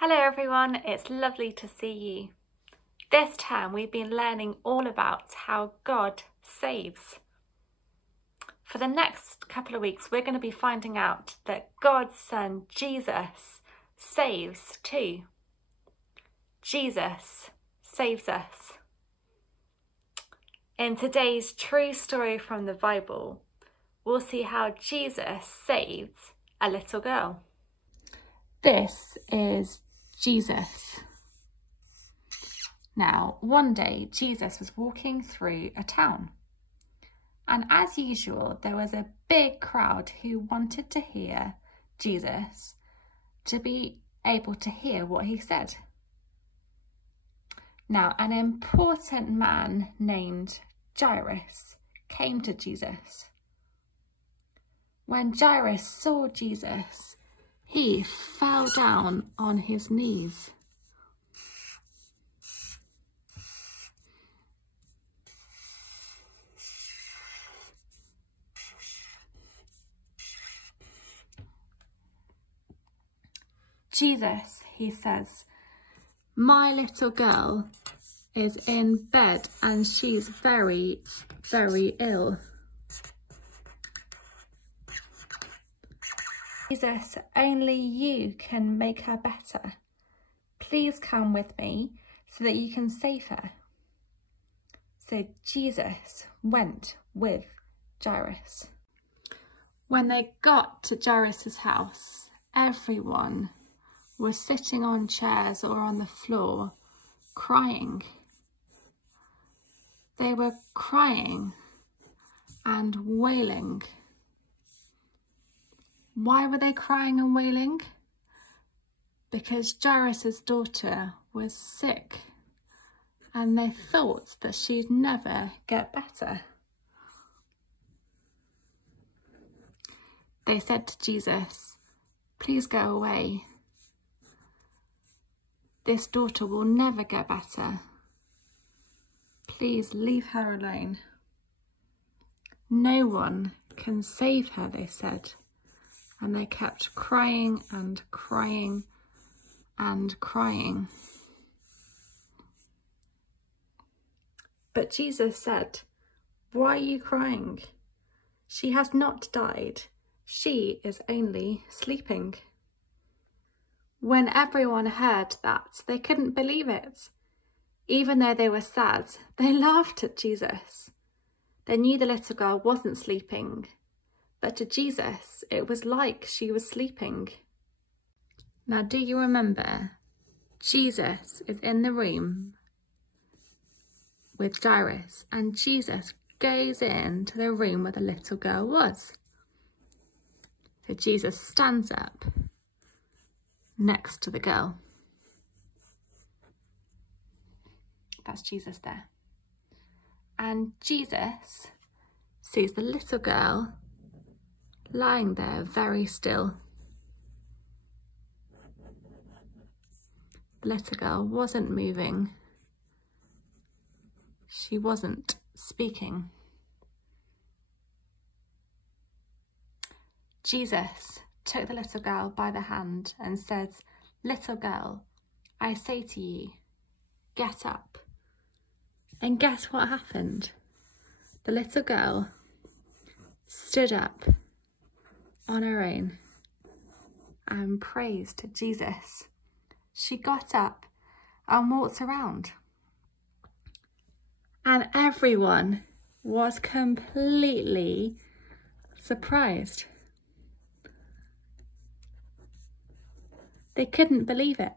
Hello everyone, it's lovely to see you. This term we've been learning all about how God saves. For the next couple of weeks we're going to be finding out that God's son Jesus saves too. Jesus saves us. In today's true story from the Bible, we'll see how Jesus saves a little girl. This is Jesus. Now, one day Jesus was walking through a town, and as usual there was a big crowd who wanted to hear Jesus, to be able to hear what he said. Now, an important man named Jairus came to Jesus. When Jairus saw Jesus, he fell down on his knees. Jesus, he says, my little girl is in bed and she's very, very ill. Jesus, only you can make her better. Please come with me so that you can save her. So Jesus went with Jairus. When they got to Jairus' house, everyone was sitting on chairs or on the floor, crying. They were crying and wailing. Why were they crying and wailing? Because Jairus' daughter was sick and they thought that she'd never get better. They said to Jesus, please go away. This daughter will never get better. Please leave her alone. No one can save her, they said. And they kept crying and crying and crying. But Jesus said, why are you crying? She has not died. She is only sleeping. When everyone heard that, they couldn't believe it. Even though they were sad, they laughed at Jesus. They knew the little girl wasn't sleeping. But to Jesus, it was like she was sleeping. Now, do you remember? Jesus is in the room with Jairus, and Jesus goes into the room where the little girl was. So Jesus stands up next to the girl. That's Jesus there. And Jesus sees the little girl lying there very still. The little girl wasn't moving. She wasn't speaking. Jesus took the little girl by the hand and said, little girl, I say to you, get up. And guess what happened? The little girl stood up on her own and praised Jesus. She got up and walked around, and everyone was completely surprised. They couldn't believe it.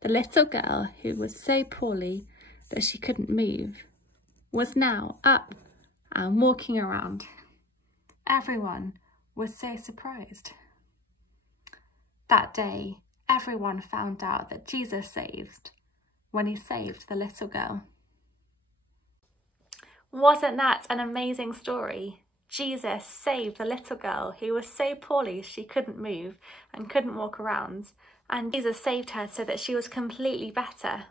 The little girl, who was so poorly that she couldn't move, was now up and walking around. Everyone was so surprised. That day, everyone found out that Jesus saved when he saved the little girl. Wasn't that an amazing story? Jesus saved the little girl who was so poorly she couldn't move and couldn't walk around, and Jesus saved her so that she was completely better.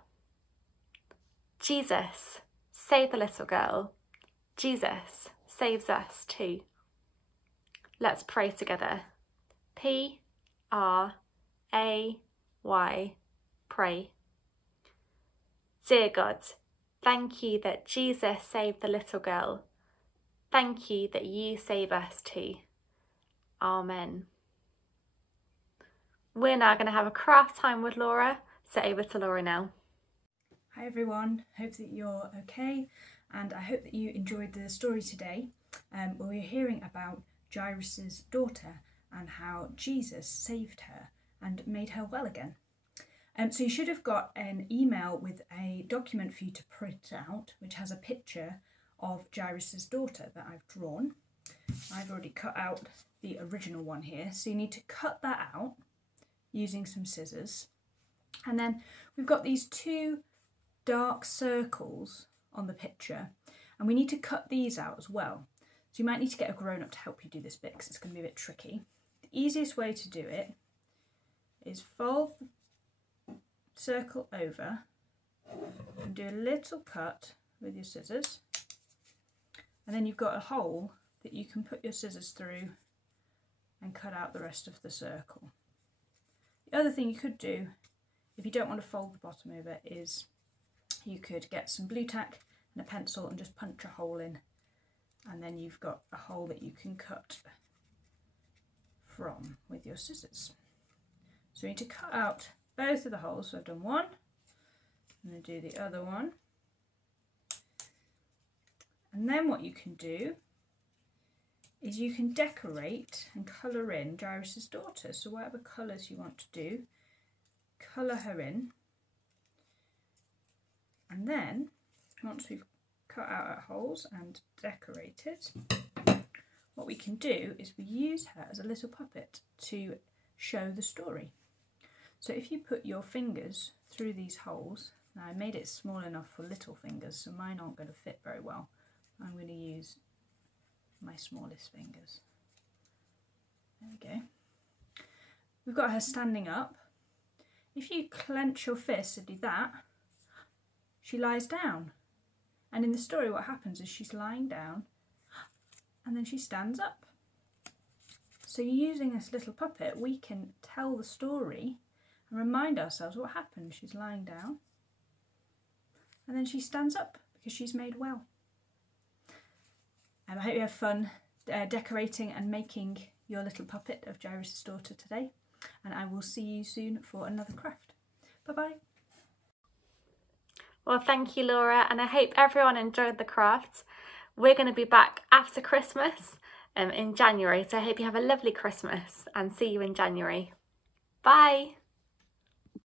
Jesus saved the little girl. Jesus saves us too. Let's pray together. P-R-A-Y-S. pray. Dear God, thank you that Jesus saved the little girl. Thank you that you save us too. Amen. We're now going to have a craft time with Laura, so over to Laura now. Hi everyone, hope that you're okay, and I hope that you enjoyed the story today. We're hearing about Jairus' daughter and how Jesus saved her and made her well again. So you should have got an email with a document for you to print out, which has a picture of Jairus' daughter that I've drawn. I've already cut out the original one here, so you need to cut that out using some scissors. And then we've got these two dark circles on the picture, and we need to cut these out as well. So you might need to get a grown-up to help you do this bit because it's going to be a bit tricky. The easiest way to do it is fold the circle over and do a little cut with your scissors, and then you've got a hole that you can put your scissors through and cut out the rest of the circle. The other thing you could do, if you don't want to fold the bottom over, is you could get some blue tack and a pencil and just punch a hole in, and then you've got a hole that you can cut from with your scissors. So you need to cut out both of the holes. So I've done one, I'm going to do the other one. And then what you can do is you can decorate and colour in Jairus' daughter. So whatever colours you want to do, colour her in. And then, once we've cut out our holes and decorated, what we can do is we use her as a little puppet to show the story. So if you put your fingers through these holes, now I made it small enough for little fingers, so mine aren't going to fit very well. I'm going to use my smallest fingers. There we go. We've got her standing up. If you clench your fist and do that, she lies down. And in the story what happens is she's lying down and then she stands up. So using this little puppet, we can tell the story and remind ourselves what happened. She's lying down and then she stands up because she's made well. I hope you have fun decorating and making your little puppet of Jairus' daughter today, and I will see you soon for another craft. Bye bye. Well, thank you, Laura, and I hope everyone enjoyed the craft. We're going to be back after Christmas in January, so I hope you have a lovely Christmas and see you in January. Bye.